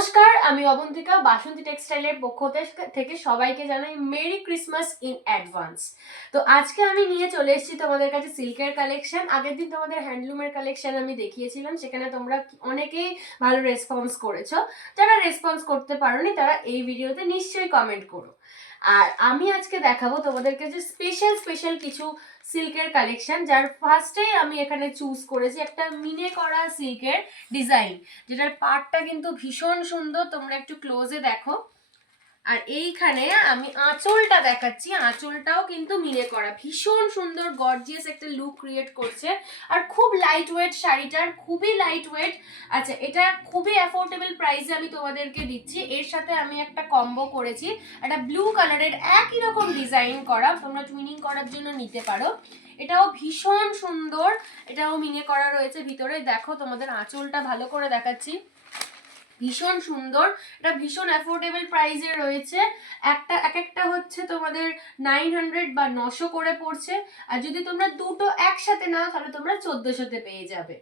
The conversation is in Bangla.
নমস্কার, আমি অবন্তিকা। বাসন্তী টেক্সটাইলের পক্ষ থেকে সবাইকে জানাই মেরি ক্রিসমাস ইন অ্যাডভান্স। তো আজকে আমি নিয়ে চলে এসেছি তোমাদের কাছে সিল্কের কালেকশন। আগের দিন তোমাদের হ্যান্ডলুমের কালেকশন আমি দেখিয়েছিলাম, সেখানে তোমরা অনেকেই ভালো রেসপন্স করেছো। যারা রেসপন্স করতে পারোনি তারা এই ভিডিওতে নিশ্চয়ই কমেন্ট করো। আর আমি আজকে দেখাবো তোমাদেরকে যে স্পেশাল কিছু সিল্কের কালেকশন, যার ফার্স্টেই আমি এখানে চুজ করেছি একটা মিনে করা সিল্কের ডিজাইন, যেটার পার্টটা কিন্তু ভীষণ সুন্দর। তোমরা একটু ক্লোজে দেখো। আর এইখানে আমি আঁচলটা দেখাচ্ছি, আঁচলটাও কিন্তু মিনে করা, ভীষণ সুন্দর গর্জিয়াস একটা লুক ক্রিয়েট করছে। আর খুব লাইট ওয়েট শাড়িটার, খুবই লাইট ওয়েট। আচ্ছা, এটা খুবই অ্যাফোর্ডেবল প্রাইসে আমি তোমাদেরকে দিচ্ছি। এর সাথে আমি একটা কম্বো করেছি, একটা ব্লু কালারের একই রকম ডিজাইন করা, তোমরা টুইনিং করার জন্য নিতে পারো। এটাও ভীষণ সুন্দর, এটাও মিনে করা রয়েছে ভিতরে। দেখো, তোমাদের আঁচলটা ভালো করে দেখাচ্ছি, ভীষণ সুন্দর। এটা ভীষণ অ্যাফোর্ডেবল প্রাইসে রয়েছে। এক একটা হচ্ছে তোমাদের 900 বা 900 করে পড়ছে। আর যদি তোমরা দুটো একসাথে নাও তাহলে তোমরা 1400-তে পেয়ে যাবে।